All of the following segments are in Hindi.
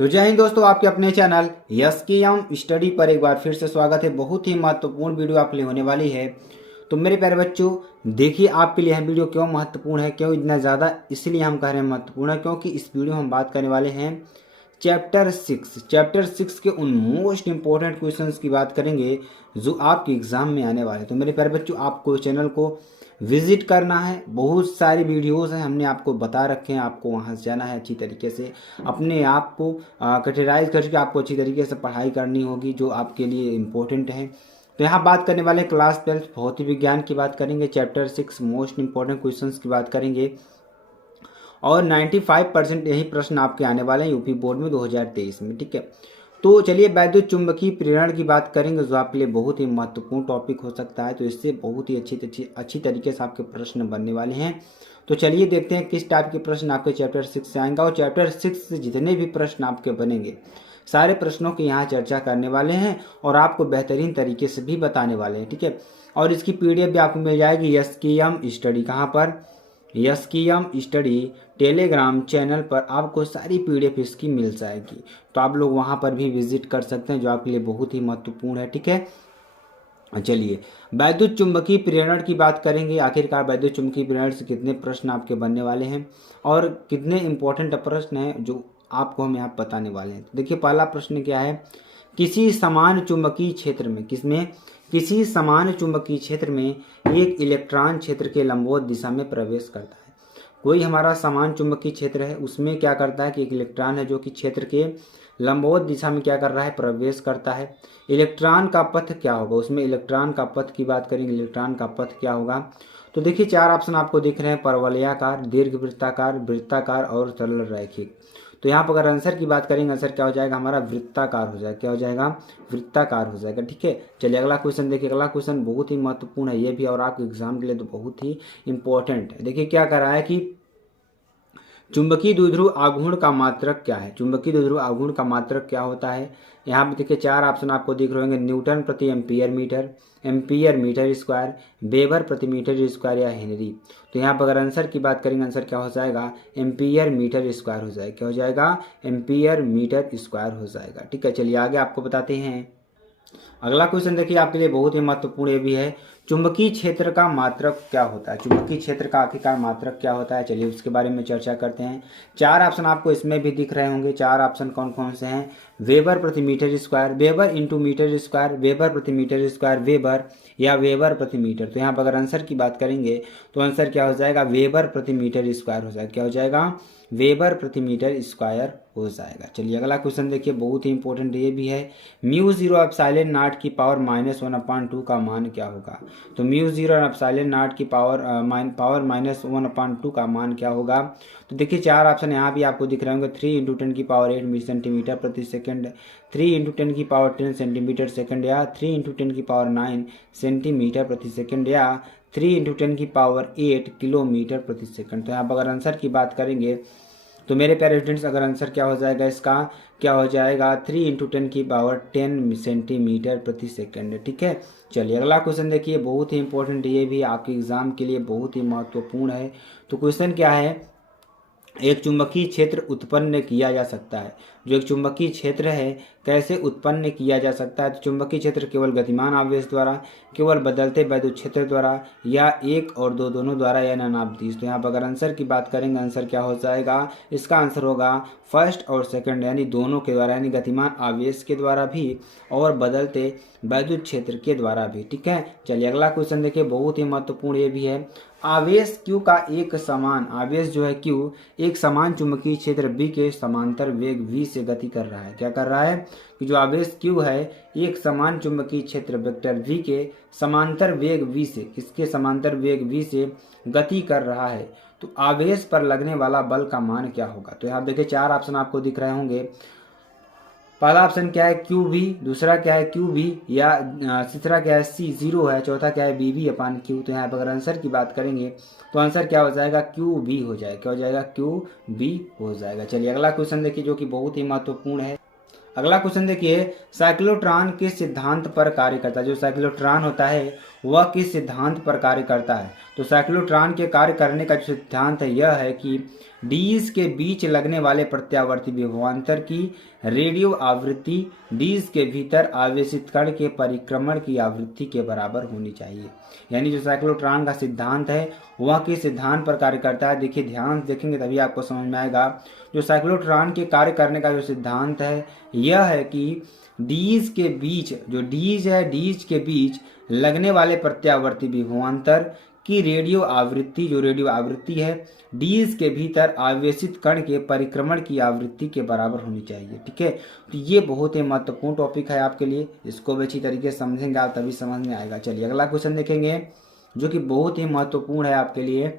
तो जय हिंद दोस्तों, आपके अपने चैनल यस की एम स्टडी पर एक बार फिर से स्वागत है। बहुत ही महत्वपूर्ण वीडियो आपके लिए होने वाली है। तो मेरे प्यारे बच्चों, देखिए आपके लिए यह वीडियो क्यों महत्वपूर्ण है, क्यों इतना ज़्यादा, इसलिए हम कह रहे हैं महत्वपूर्ण है क्योंकि इस वीडियो में हम बात करने वाले हैं चैप्टर 6 के उन मोस्ट इंपॉर्टेंट क्वेश्चंस की बात करेंगे जो आपके एग्जाम में आने वाले हैं। तो मेरे प्यारे बच्चों, आपको चैनल को विजिट करना है। बहुत सारी वीडियोस हैं, हमने आपको बता रखे हैं। आपको वहां से जाना है, अच्छी तरीके से अपने आप को कैटेगराइज करके आपको अच्छी तरीके से पढ़ाई करनी होगी जो आपके लिए इम्पोर्टेंट है। तो यहाँ बात करने वाले क्लास 12 भौतिक विज्ञान की बात करेंगे। चैप्टर 6 मोस्ट इंपॉर्टेंट क्वेश्चंस की बात करेंगे और 95% यही प्रश्न आपके आने वाले हैं यूपी बोर्ड में 2023 में। ठीक है, तो चलिए वैद्युत चुंबकीय प्रेरण की बात करेंगे जो आपके लिए बहुत ही महत्वपूर्ण टॉपिक हो सकता है। तो इससे बहुत ही अच्छी तरीके से आपके प्रश्न बनने वाले हैं। तो चलिए देखते हैं किस टाइप के प्रश्न आपके चैप्टर 6 से आएंगे। और चैप्टर 6 से जितने भी प्रश्न आपके बनेंगे, सारे प्रश्नों की यहाँ चर्चा करने वाले हैं और आपको बेहतरीन तरीके से भी बताने वाले हैं। ठीक है, और इसकी PDF भी आपको मिल जाएगी यस की एम स्टडी। कहाँ पर? यस की एम स्टडी टेलीग्राम चैनल पर आपको सारी PDF इसकी मिल जाएगी। तो आप लोग वहाँ पर भी विजिट कर सकते हैं जो आपके लिए बहुत ही महत्वपूर्ण है। ठीक है, चलिए वैद्युत चुंबकीय प्रेरण की बात करेंगे। आखिरकार वैद्युत चुंबकीय प्रेरण से कितने प्रश्न आपके बनने वाले हैं और कितने इंपॉर्टेंट प्रश्न हैं जो आपको हम यहाँ बताने वाले हैं। तो देखिए पहला प्रश्न क्या है, किसी समान चुंबकीय क्षेत्र में किसी समान चुंबकीय क्षेत्र में एक इलेक्ट्रॉन क्षेत्र के लंबवत दिशा में प्रवेश करता है। कोई हमारा समान चुंबकीय क्षेत्र है, उसमें क्या करता है कि एक इलेक्ट्रॉन है जो कि क्षेत्र के लंबवत दिशा में क्या कर रहा है, प्रवेश करता है। इलेक्ट्रॉन का पथ क्या होगा, उसमें इलेक्ट्रॉन का पथ की बात करेंगे। इलेक्ट्रॉन का पथ क्या होगा, तो देखिए चार ऑप्शन आपको दिख रहे हैं, परवलयाकार, दीर्घवृत्ताकार, वृत्ताकार और सरल रैखिक। तो यहाँ पर अगर आंसर की बात करेंगे, आंसर क्या हो जाएगा हमारा, वृत्ताकार हो जाएगा। क्या हो जाएगा, वृत्ताकार हो जाएगा। ठीक है, चलिए अगला क्वेश्चन देखिए। अगला क्वेश्चन बहुत ही महत्वपूर्ण है ये भी, और आपके एग्जाम के लिए तो बहुत ही इंपॉर्टेंट है। देखिए क्या कर रहा है कि चुंबकीय द्विध्रुव आघूर्ण का मात्रक क्या है। चुंबकीय द्विध्रुव आघूर्ण का मात्रक क्या होता है, यहाँ पे देखिए चार ऑप्शन आपको दिख रहे होंगे, न्यूटन प्रति ampere metre, ampere metre square, weber प्रति मीटर स्क्वायर या हेनरी। तो यहाँ पर अगर आंसर की बात करेंगे, आंसर क्या हो जाएगा, एम्पियर मीटर स्क्वायर हो जाएगा। क्या हो जाएगा, एम्पियर मीटर स्क्वायर हो जाएगा। ठीक है, चलिए आगे आपको बताते हैं। अगला क्वेश्चन देखिए आपके लिए बहुत ही महत्वपूर्ण ये भी है, चुंबकीय क्षेत्र का मात्रक क्या होता है। चुंबकीय क्षेत्र का आखिरकार मात्रक क्या होता है, चलिए उसके बारे में चर्चा करते हैं। चार ऑप्शन आपको इसमें भी दिख रहे होंगे। चार ऑप्शन कौन कौन से हैं, वेबर प्रति metre square, weber into metre square, weber प्रति मीटर स्क्वायर, वेबर या वेबर प्रति मीटर। तो यहाँ पर अगर आंसर की बात करेंगे तो आंसर क्या हो जाएगा, वेबर प्रति मीटर स्क्वायर हो जाएगा। क्या हो जाएगा, वेबर प्रति मीटर स्क्वायर हो जाएगा। चलिए अगला क्वेश्चन देखिए, बहुत ही इंपॉर्टेंट ये भी है, म्यू जीरो एप्सिलॉन नॉट की पावर -1/2 का मान क्या होगा। तो म्यू जीरो एप्सिलॉन नॉट की पावर -1/2 का मान क्या होगा। तो देखिए चार ऑप्शन यहाँ भी आपको दिख रहे होंगे, 3 × 10 की पावर 8 सेंटीमीटर प्रति सेकंड, 3 × 10 की पावर 10 सेंटीमीटर सेकंड, या 3 × 10 की पावर 9 सेंटीमीटर प्रति सेकंड, या 3 × 10 की पावर 8 किलोमीटर प्रति सेकंड। तो यहाँ पर अगर आंसर की बात करेंगे तो मेरे प्यारे स्टूडेंट्स, अगर आंसर क्या हो जाएगा इसका, क्या हो जाएगा, 3 × 10 की पावर 10 सेंटीमीटर प्रति सेकंड। ठीक है, चलिए अगला क्वेश्चन देखिए, बहुत ही इंपॉर्टेंट ये भी आपके एग्जाम के लिए बहुत ही महत्वपूर्ण है। तो क्वेश्चन क्या है, एक चुंबकीय क्षेत्र उत्पन्न किया जा सकता है। जो एक चुंबकीय क्षेत्र है कैसे उत्पन्न किया जा सकता है। तो चुंबकीय क्षेत्र केवल गतिमान आवेश द्वारा, केवल बदलते वैद्युत क्षेत्र द्वारा, या एक और दो दोनों द्वारा, या नानावधि। तो यहाँ पर अगर आंसर की बात करेंगे, आंसर क्या हो जाएगा, इसका आंसर होगा फर्स्ट और सेकंड, यानी दोनों के द्वारा, यानी गतिमान आवेश के द्वारा भी और बदलते वैद्युत क्षेत्र के द्वारा भी। ठीक है, चलिए अगला क्वेश्चन देखिए, बहुत ही महत्वपूर्ण ये भी है, आवेश Q का एक समान आवेश जो है Q एक समान चुंबकीय क्षेत्र B के समांतर वेग V से गति कर रहा है। क्या कर रहा है कि जो आवेश Q है एक समान चुंबकीय क्षेत्र वेक्टर V के समांतर वेग V से, किसके समांतर वेग V से गति कर रहा है। तो आवेश पर लगने वाला बल का मान क्या होगा। तो यहाँ देखिए चार ऑप्शन आपको दिख रहे होंगे। पहला ऑप्शन क्या है, क्यू भी, दूसरा क्या है क्यू भी, या तीसरा क्या है सी 0 है, चौथा क्या है BB/Q। तो यहाँ पर अगर आंसर की बात करेंगे तो आंसर क्या हो जाएगा, QB हो जाएगा। क्या हो जाएगा, QB हो जाएगा। चलिए अगला क्वेश्चन देखिए जो कि बहुत ही महत्वपूर्ण है। अगला क्वेश्चन देखिए, साइक्लोट्रॉन किस सिद्धांत पर कार्य करता है? जो साइक्लोट्रॉन होता है वह किस सिद्धांत पर कार्य करता है? तो साइक्लोट्रॉन के कार्य करने का जो सिद्धांत है यह है कि डीज के बीच लगने वाले प्रत्यावर्ती विभवांतर की रेडियो आवृत्ति डीज के भीतर आवेशित कण के परिक्रमण की आवृत्ति के बराबर होनी चाहिए। यानी जो साइक्लोट्रॉन का सिद्धांत है वह किस सिद्धांत पर कार्य करता है? देखिए ध्यान से देखेंगे तभी आपको समझ में आएगा। जो साइक्लोट्रॉन के कार्य करने का जो सिद्धांत है यह है कि डीज के बीच, जो डीज है डीज के बीच लगने वाले प्रत्यावर्ती विभवांतर की रेडियो आवृत्ति, जो रेडियो आवृत्ति है डीज के भीतर आवेशित कण के परिक्रमण की आवृत्ति के बराबर होनी चाहिए। ठीक है, तो ये बहुत ही महत्वपूर्ण टॉपिक है आपके लिए, इसको भी अच्छी तरीके से समझेंगे आप तभी समझ में आएगा। चलिए अगला क्वेश्चन देखेंगे जो कि बहुत ही महत्वपूर्ण है आपके लिए।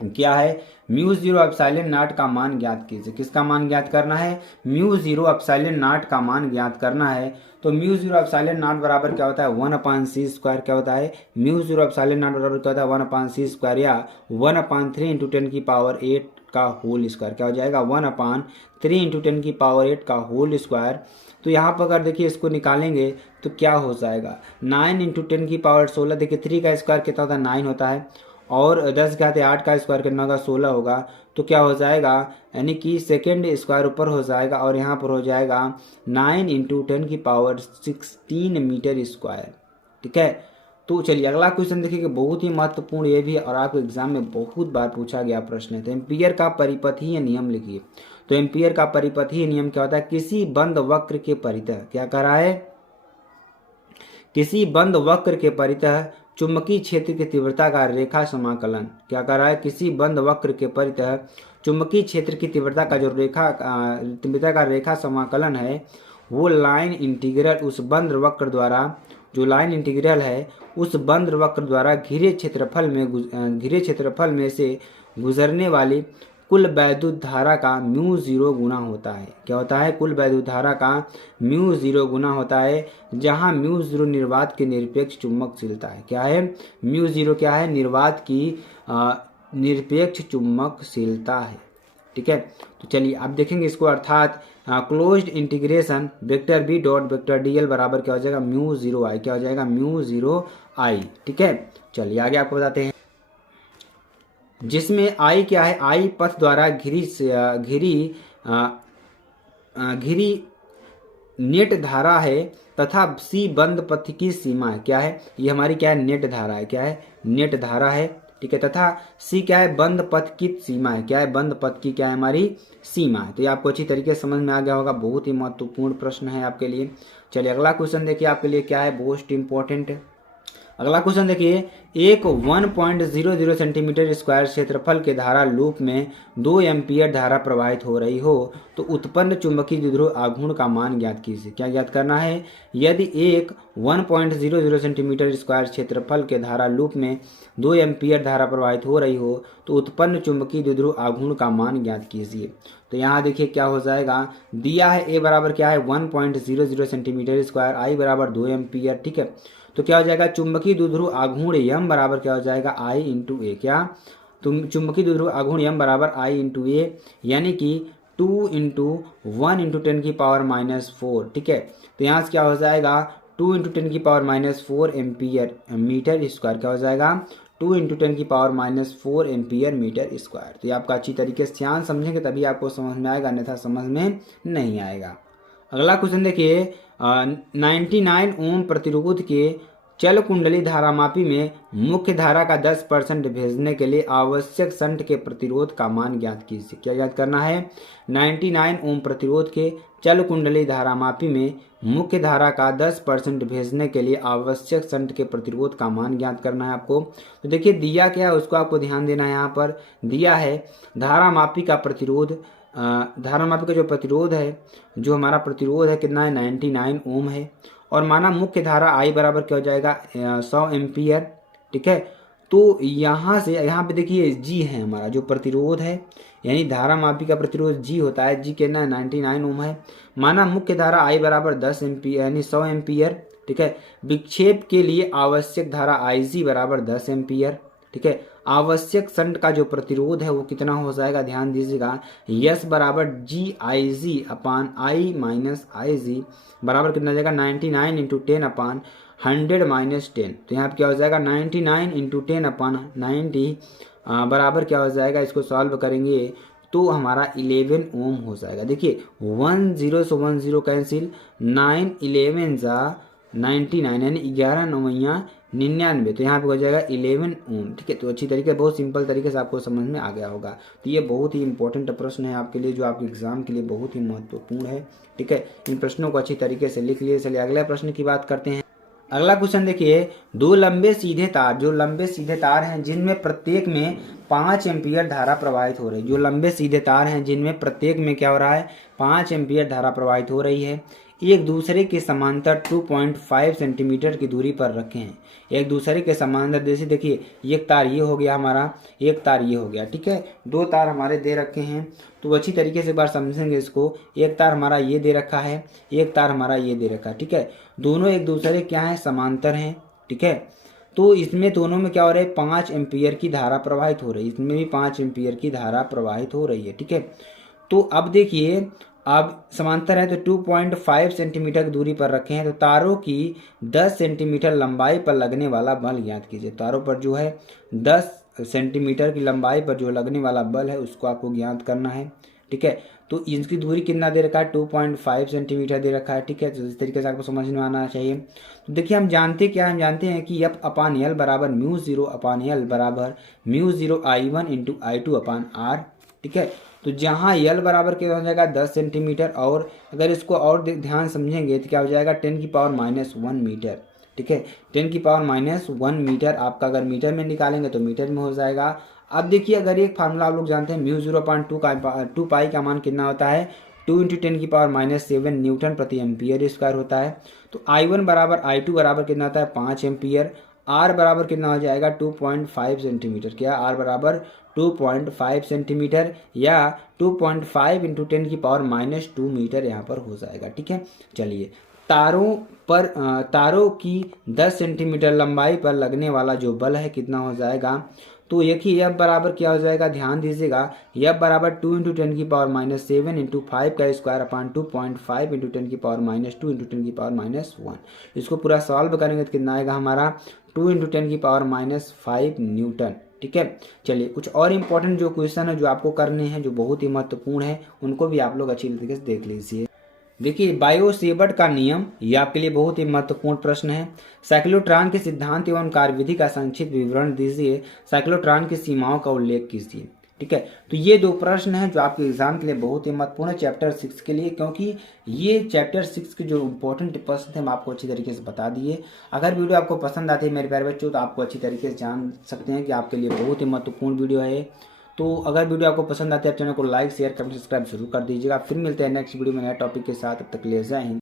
क्या है? म्यू जीरो एप्सिलॉन नॉट का मान ज्ञात कीजिए। किसका मान ज्ञात करना है? म्यू जीरो एप्सिलॉन नॉट का मान ज्ञात करना है। तो म्यू जीरो एप्सिलॉन नॉट बराबर क्या होता है? 1/c² क्या होता है? म्यू जीरो एप्सिलॉन नॉट बराबर क्या होता है? 1/c² या 1/3 इंटू 10 की पावर 8 का होल स्क्वायर। क्या हो जाएगा? 1/3 इंटू 10 की पावर 8 का होल स्क्वायर। तो यहाँ पर अगर देखिए इसको निकालेंगे तो क्या हो जाएगा? 9 इंटू 10 की पावर 16। देखिए 3 का स्क्वायर कितना होता है? 9 होता है, और 10 क्या आते 8 का स्क्वायर कितना होगा? 16 होगा। तो क्या हो जाएगा? यानी कि सेकेंड स्क्वायर ऊपर हो जाएगा और यहाँ पर हो जाएगा 9 इंटू 10 की पावर 16 मीटर स्क्वायर। ठीक है, तो चलिए अगला क्वेश्चन देखिए, बहुत ही महत्वपूर्ण ये भी, और आपको एग्जाम में बहुत बार पूछा गया प्रश्न है। तो एम्पियर का परिपथीय नियम लिखिए। तो एम्पियर का परिपथीय नियम क्या होता है? किसी बंद वक्र के परितः, क्या कह रहा है? किसी बंद वक्र के परितः चुंबकीय क्षेत्र की तीव्रता का रेखा समाकलन। क्या कर रहा है? किसी बंद वक्र के परितः चुंबकीय क्षेत्र की तीव्रता का जो तीव्रता का रेखा समाकलन है वो लाइन इंटीग्रल उस बंद वक्र द्वारा, जो लाइन इंटीग्रल है उस बंद वक्र द्वारा घिरे क्षेत्रफल में से गुजरने वाली कुल वैद्युत धारा का म्यू जीरो गुना होता है। क्या होता है? कुल वैद्युत धारा का म्यू जीरो गुना होता है, जहां म्यू जीरो निर्वात की निरपेक्ष चुंबकशीलता है। क्या है? म्यू जीरो क्या है? निर्वात की निरपेक्ष चुंबकशीलता है। ठीक है, तो चलिए आप देखेंगे इसको, अर्थात closed integration vector B dot vector D L बराबर क्या हो जाएगा? Mu zero I. क्या हो जाएगा? Mu zero I. ठीक है, चलिए आगे आपको बताते हैं, जिसमें आई क्या है? आई पथ द्वारा घिरी नेट धारा है तथा सी बंद पथ की सीमा है। क्या है? ये हमारी क्या है? नेट धारा है। क्या है? नेट धारा है। ठीक है, तथा सी क्या है? बंद पथ की सीमा है। क्या है? बंद पथ की क्या है? हमारी सीमा है। तो ये आपको अच्छी तरीके से समझ में आ गया होगा, बहुत ही महत्वपूर्ण प्रश्न है आपके लिए। चलिए अगला क्वेश्चन देखिए आपके लिए क्या है, मोस्ट इंपॉर्टेंट है। अगला क्वेश्चन देखिए, एक 1.00 सेंटीमीटर स्क्वायर क्षेत्रफल के धारा लूप में 2 एम्पियर धारा प्रवाहित हो रही हो तो उत्पन्न चुंबकीय द्विध्रुव आघूर्ण का मान ज्ञात कीजिए। क्या ज्ञात करना है? यदि एक 1.00 सेंटीमीटर स्क्वायर क्षेत्रफल के धारा लूप में 2 एम्पियर धारा प्रवाहित हो रही हो तो उत्पन्न चुंबकीय द्विध्रुव आघूर्ण का मान ज्ञात कीजिए। तो यहाँ देखिए क्या हो जाएगा, दिया है ए बराबर क्या है? 1.00 सेंटीमीटर स्क्वायर, आई बराबर 2 एम्पियर। ठीक है, तो क्या हो जाएगा? चुंबकीय द्विध्रुव आघूर्ण यम बराबर क्या हो जाएगा? आई इंटू ए। क्या? चुंबकीय द्विध्रुव आघूर्ण यम बराबर आई इंटू ए, यानी कि 2 इंटू 1 इंटू 10 की पावर -4। ठीक है, तो यहाँ से क्या हो जाएगा? 2 इंटू 10 की पावर -4 एम्पियर मीटर स्क्वायर। क्या हो जाएगा? 2 इंटू 10 की पावर -4 एम्पियर मीटर स्क्वायर। तो ये आपका अच्छी तरीके से ध्यान समझेंगे तभी आपको समझ में आएगा, अन्यथा समझ में नहीं आएगा। अगला क्वेश्चन देखिए, 99 ओम प्रतिरोध के चल कुंडली धारामापी में मुख्य धारा का 10% भेजने के लिए आवश्यक शंट के प्रतिरोध का मान ज्ञात कीजिए। क्या ज्ञात करना है? 99 ओम प्रतिरोध के चल कुंडली धारामापी में मुख्य धारा का 10% भेजने के लिए आवश्यक शंट के प्रतिरोध का मान ज्ञात करना है आपको। तो देखिए दिया क्या है उसको आपको ध्यान देना है। यहाँ पर दिया है धारामापी का प्रतिरोध, धारामापी का जो प्रतिरोध है, जो हमारा प्रतिरोध है कितना है? 99 ओम है, और माना मुख्य धारा आई बराबर क्या हो जाएगा? 100 एम्पियर। ठीक है, तो यहाँ से यहाँ पे देखिए जी है हमारा जो प्रतिरोध है, यानी धारामापी का प्रतिरोध जी होता है। जी कितना है? 99 ओम है। माना मुख्य धारा आई बराबर 10 एम्पियर यानी 100 एम्पियर। ठीक है, विक्षेप के लिए आवश्यक धारा आई जी बराबर 10 एम्पियर। ठीक है, आवश्यक शंट का जो प्रतिरोध है वो कितना हो जाएगा, ध्यान दीजिएगा, यस बराबर जी आई जी अपान आई माइनस आई जी बराबर कितना हो जाएगा 99 इंटू 10 अपान 100 माइनस 10। तो यहाँ पर क्या हो जाएगा 99 इंटू 10 अपान 90 बराबर क्या हो जाएगा, इसको सॉल्व करेंगे तो हमारा 11 ओम हो जाएगा। देखिए 10 से 10 कैंसिल, 9 11 जा 99 यानी 11 9 99, तो यहाँ पे हो जाएगा 11 ओम। ठीक है, तो अच्छी तरीके बहुत सिंपल तरीके से आपको समझ में आ गया होगा। तो ये बहुत ही इंपॉर्टेंट प्रश्न है आपके लिए, जो आपके एग्जाम के लिए बहुत ही महत्वपूर्ण है। ठीक है, इन प्रश्नों को अच्छी तरीके से लिख लिए। चलिए अगले प्रश्न की बात करते हैं। अगला क्वेश्चन देखिए, दो लंबे सीधे तार, जो लंबे सीधे तार हैं जिनमें प्रत्येक में 5 एम्पीयर धारा प्रवाहित हो रही है। जो लंबे सीधे तार हैं जिनमें प्रत्येक में क्या हो रहा है, 5 एम्पीयर धारा प्रवाहित हो रही है, एक दूसरे के समांतर 2.5 सेंटीमीटर की दूरी पर रखे हैं। एक दूसरे के समांतर, जैसे देखिए एक तार ये हो गया हमारा, एक तार ये हो गया। ठीक है, दो तार हमारे दे रखे हैं, तो अच्छी तरीके से एक बार समझेंगे इसको। एक तार हमारा ये दे रखा है, एक तार हमारा ये दे रखा है। ठीक है, दोनों एक दूसरे क्या है, समांतर हैं। ठीक है, तो इसमें दोनों में क्या हो रहा है, 5 एम्पीयर की धारा प्रवाहित हो रही है, इसमें भी 5 एम्पीयर की धारा प्रवाहित हो रही है। ठीक है, तो अब देखिए, अब समांतर है तो 2.5 सेंटीमीटर की दूरी पर रखे हैं, तो तारों की 10 सेंटीमीटर लंबाई पर लगने वाला बल ज्ञात कीजिए। तारों पर जो है 10 सेंटीमीटर की लंबाई पर जो लगने वाला बल है उसको आपको ज्ञात करना है। ठीक है, तो इसकी दूरी कितना दे रखा है, 2.5 सेंटीमीटर दे रखा है। ठीक है, तो इस तरीके से आपको समझ में आना चाहिए। तो देखिए हम जानते क्या, हम जानते हैं कि एफ अपान एल बराबर म्यू जीरो अपान एल बराबर mu zero I1 into I2 upon R. ठीक है, तो जहाँ यल बराबर क्या हो जाएगा 10 सेंटीमीटर, और अगर इसको और ध्यान समझेंगे तो क्या हो जाएगा 10⁻⁻1 मीटर। ठीक है, 10⁻⁻1 मीटर आपका अगर मीटर में निकालेंगे तो मीटर में हो जाएगा। अब देखिए, अगर एक फार्मूला आप लोग जानते हैं, म्यू 0.2 पाई का मान कितना होता है, 2 इंटू 10⁻⁻7 न्यूटन प्रति एम्पियर स्क्वायर होता है। तो I1 बराबर I2 बराबर कितना होता है 5 एम्पियर। आर बराबर कितना हो जाएगा 2.5 सेंटीमीटर। क्या आर बराबर 2.5 सेंटीमीटर या 2.5 इंटू 10⁻⁻2 मीटर यहाँ पर हो जाएगा। ठीक है, चलिए तारों की 10 सेंटीमीटर लंबाई पर लगने वाला जो बल है कितना हो जाएगा, तो एक ही एफ बराबर क्या हो जाएगा, ध्यान दीजिएगा, एफ बराबर 2 इंटू 10⁻7 इंटू 5 का स्क्वायर अपान 2.5 इंटू 10⁻2 इंटू 10⁻1। इसको पूरा सॉल्व करेंगे तो कितना आएगा हमारा 2 इंटू 10⁻5 न्यूटन। ठीक है, चलिए कुछ और इम्पोर्टेंट जो क्वेश्चन है जो आपको करने हैं, जो बहुत ही महत्वपूर्ण है, उनको भी आप लोग अच्छी तरीके से देख लीजिए। देखिए बायो-सेवर्ट का नियम, ये आपके लिए बहुत ही महत्वपूर्ण प्रश्न है। साइक्लोट्रॉन के सिद्धांत एवं कार्यविधि का संक्षिप्त विवरण दीजिए। साइक्लोट्रॉन की सीमाओं का उल्लेख कीजिए। ठीक है, तो ये दो प्रश्न हैं जो आपके एग्जाम के लिए बहुत ही महत्वपूर्ण है चैप्टर 6 के लिए, क्योंकि ये चैप्टर 6 के जो इंपॉर्टेंट प्रश्न थे हम आपको अच्छी तरीके से बता दिए। अगर वीडियो आपको पसंद आती है मेरे प्यारे बच्चों, तो आपको अच्छी तरीके से जान सकते हैं कि आपके लिए बहुत ही महत्वपूर्ण वीडियो है। तो अगर वीडियो आपको पसंद आती है, चैनल को लाइक शेयर कमेंट सब्सक्राइब जरूर कर दीजिएगा। फिर मिलते हैं नेक्स्ट वीडियो में नए टॉपिक के साथ, तब तक के लिए जय हिंद।